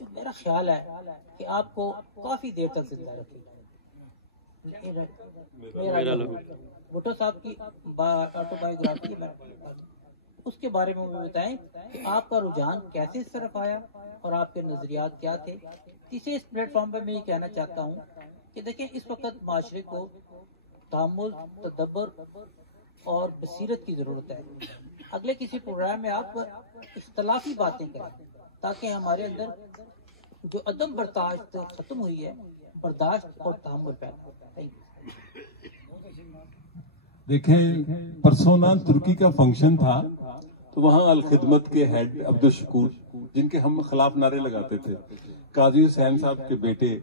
جو میرا خیال ہے کہ آپ کو کافی دیر تک زندہ رکھے گا. بھٹو صاحب کی آٹو بایوگرافی ہے، اس کے بارے میں مجھے بتائیں کہ آپ کا رجحان کیسے اس طرف آیا اور آپ کے نظریات کیا تھے. تیسرے اس پلیٹ فارم پر میں یہ کہنا چاہتا ہوں کہ دیکھیں اس وقت معاشرے کو تحمل، تدبر اور بصیرت کی ضرورت ہے. اگلے کسی پروگرام میں آپ اختلافی باتیں کریں تاکہ ہمارے اندر جو عدم برداشت ختم ہوئی ہے، برداشت اور تحمل پیدا ہوتا ہے. دیکھیں پرسوں نا ترکی کا فنکشن تھا تو وہاں الخدمت کے ہیڈ عبدالشکور، جن کے ہم خلاف نعرے لگاتے تھے، قاضی حسین صاحب کے بیٹے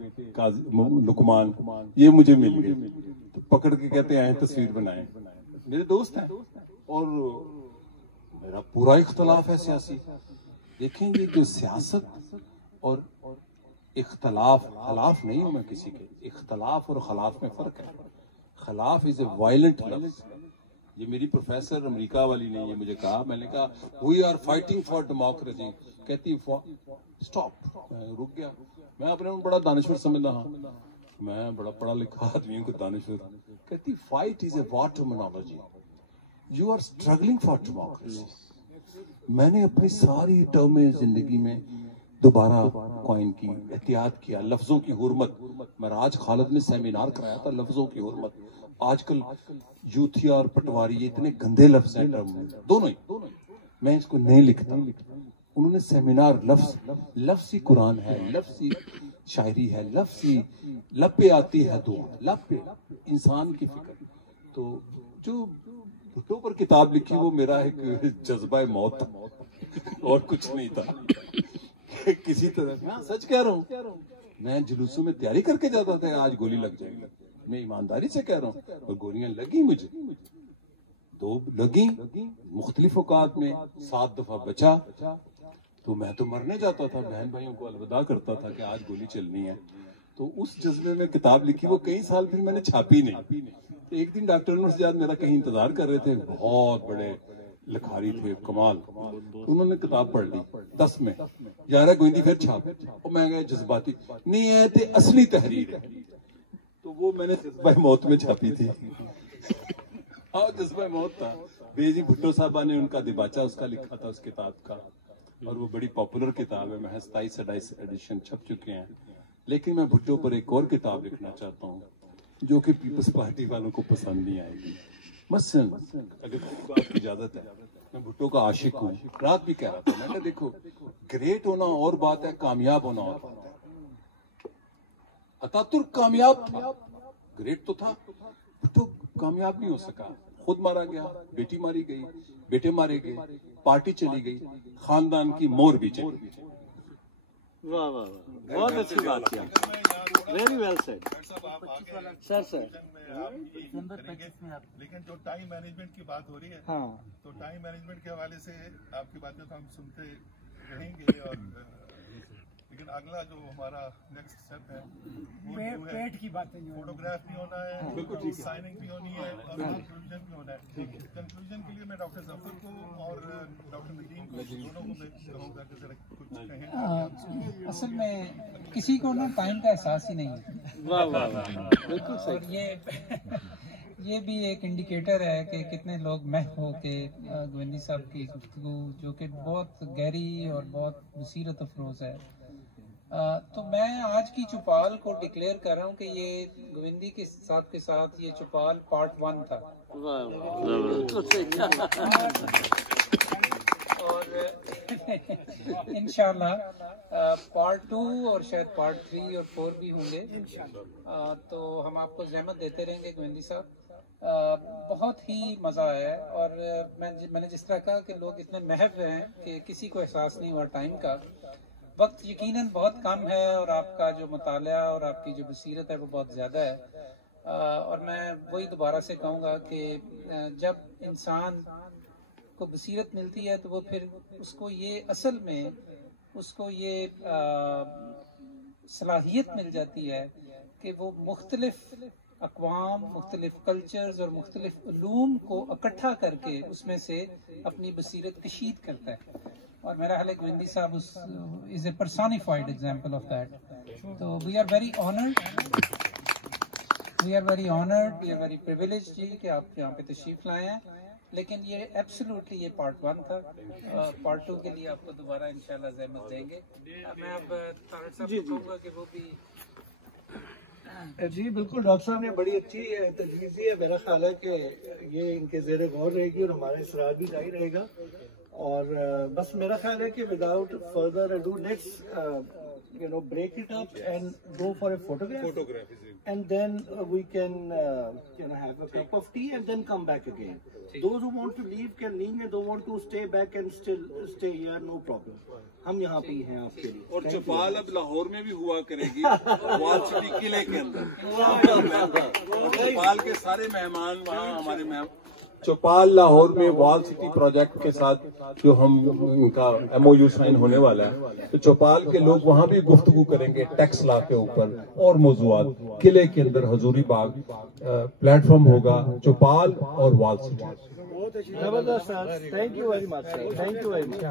لقمان، یہ مجھے مل گئے تو پکڑ کے کہتے آئے تصویر بنائیں. میرے دوست ہیں اور میرا پورا اختلاف ہے سیاسی. دیکھیں یہ جو سیاست اور اختلاف، خلاف نہیں ہوں میں کسی کے، اختلاف اور خلاف میں فرق ہے. خلاف از اے وائلنٹ لفظ. یہ میری پروفیسر امریکہ والی نے یہ مجھے کہا، میں نے کہا we are fighting for democracy, کہتی اسٹاپ. میں رک گیا. میں اپنے بڑا دانشور سمجھتا ہوں، میں بڑا پڑھا لکھا آدمی ہوں کہ دانشور. کہتی fight is a war terminology, you are struggling for democracy. میں نے اپنی ساری ٹرمیں زندگی میں دوبارہ کوائن کی، احتیاط کیا. لفظوں کی حرمت، مراج خالد نے سیمینار کرایا تھا لفظوں کی حرمت. آج کل یوتھیا اور پٹواری یہ اتنے گندے لفظ ہیں ٹرم میں، دونوں ہی. میں اس کو نہیں لکھتا. انہوں نے سیمینار، لفظ ہی قرآن ہے، لفظ ہی شاعری ہے، لفظ ہی لب پہ آتی ہے دعا، لب پہ انسان کی فکر. تو جو بھٹو پر کتاب لکھی وہ میرا ایک جذبہ موت تھا اور کچھ نہیں تھا. کسی طرح میں سچ کہہ رہا ہوں، میں جلوسوں میں تیاری کر کے جاتا تھا آج گولی لگ جائے گی. میں ایمانداری سے کہہ رہا ہوں، اور گولیاں لگی مجھے، 2 لگی مختلف اوقات میں، 7 دفعہ بچا. تو میں تو مرنے جاتا تھا، بہن بھائیوں کو الوداع کرتا تھا کہ آج گولی چلنی ہے. تو اس جذبے میں کتاب لکھی. وہ کئی سال پھر میں نے چھاپی نہیں. ایک دن ڈاکٹر انور سجاد میرا کہیں انتظار کر رہے تھے، بہت بڑے لکھاری تھے کمال. تو انہوں نے کتاب پڑھ لی 10 میں، 11 گوئندی پھر چھاپ. اور میں گیا جذباتی، نہیں ہے تے اصلی تحریر ہے. تو وہ میں نے جذبہ موت میں چھاپی تھی. ہاں جذبہ موت تھا. بیجی بھٹو صاحبہ نے ان کا دیباچہ اس کا لکھا تھا اس کتاب کا، اور وہ بڑی پاپولر کتاب ہے. میں 27 ایڈیشن چھپ چکے ہیں. لیکن میں بھٹو پر ایک اور کتاب لکھنا چاہتا ہوں جو کہ پیپلز پارٹی والوں کو پسند نہیں آئے گی. مثلاً اگر آپ کی اجازت ہے، میں بھٹو کا عاشق ہوں. رات بھی کہہ رہا تھا، میں کہا دیکھو گریٹ ہونا اور بات ہے، کامیاب ہونا اور بات ہے. اتا ترک کامیاب تھا، گریٹ تو تھا. بھٹو کامیاب نہیں ہو سکا. خود مارا گیا، بیٹی ماری گئی، بیٹے مارے گئے، پارٹی چلی گئی، خاندان کی مور بھی چلی گئی. واہ واہ واہ، بہت اچھی بات کیا، ویری ویل سیڈ سر. لیکن جو ٹائم مینجمنٹ کی بات ہو رہی ہے، ہاں تو ٹائم مینجمنٹ کے حوالے سے آپ کی باتیں تو ہم سنتے رہیں گے. اور لیکن اگلا جو ہمارا نیکسٹ اسٹیپ ہے وہ پیٹ کی باتیں، فوٹوگراف بھی ہونا ہے، سائننگ بھی ہونی ہے، اور کنکلوژن بھی ہونا ہے. کنکلوژن کے لیے میں ڈاکٹر ظفر کو اور ڈاکٹر ندیم کو دونوں کو میں کہوں گا کہ ذرا کچھ کہیں. اصل میں کسی کو نا ٹائم کا احساس ہی نہیں ہے. واہ واہ واہ، بالکل اور صحیح. یہ بھی ایک انڈیکیٹر ہے کہ کتنے لوگ محو ہو کے گوندی صاحب کی گفتگو جو کہ بہت گہری اور بہت بصیرت افروز ہے. تو میں آج کی چوپال کو ڈکلیئر کر رہا ہوں کہ یہ گوندی کے ساتھ یہ چوپال پارٹ 1 تھا. واہ واہ، بالکل صحیح. اور انشاءاللہ پارٹ 2 اور شاید پارٹ 3 اور 4 بھی ہوں گے. تو ہم آپ کو زحمت دیتے رہیں گے گوندی صاحب. بہت ہی مزہ آیا ہے. اور میں نے جس طرح کہا کہ لوگ اتنے محو ہیں کہ کسی کو احساس نہیں ہوا ٹائم کا. وقت یقیناً بہت کم ہے اور آپ کا جو مطالعہ اور آپ کی جو بصیرت ہے وہ بہت زیادہ ہے. اور میں وہی دوبارہ سے کہوں گا کہ جب انسان کو بصیرت ملتی ہے تو وہ پھر اس کو یہ اصل میں اس کو یہ صلاحیت مل جاتی ہے کہ وہ مختلف اقوام، مختلف کلچرز اور مختلف علوم کو اکٹھا کر کے اس میں سے اپنی بصیرت کشید کرتا ہے. اور میرا خیال ہے کہ گوندی صاحب is a personified example of that. تو we are very honoured, we are very privilege جی کہ آپ یہاں پہ تشریف لائے ہیں. لیکن یہ ایبسلیوٹلی یہ پارٹ 1 تھا. پارٹ 2 کے لیے آپ کو دوبارہ انشاءاللہ زحمت دیں گے. میں اب طارق صاحب کو کہوں گا کہ وہ بھی. جی بالکل, ڈاکٹر صاحب نے بڑی اچھی تجویز دی ہے. میرا خیال ہے کہ یہ ان کے زیر غور رہے گی اور ہمارا اصرار بھی جاری رہے گا. اور بس میرا خیال ہے کہ without further ado let's break it up and go for a photograph. And then we can have a cup of tea and then come back again. Those who want to leave can leave, and those who want to stay back and still stay here, no problem. ہم یہاں پہ ہی ہیں آپ کے لیے. اور چوپال اب لاہور میں بھی ہوا کرے گی, وال سٹی قلعے کے اندر. چوپال کے سارے مہمان وہاں ہمارے مہمان چوپال لاہور میں وال سٹی پروجیکٹ کے ساتھ جو ہم ان کا MOU سائن ہونے والا ہے, تو چوپال کے لوگ وہاں بھی گفتگو کریں گے ٹیکس لا کے اوپر اور موضوعات. قلعے کے اندر حضوری باغ پلیٹ فارم ہوگا, چوپال اور وال سٹی. زبردست sir, thank you very much sir, thank you very much.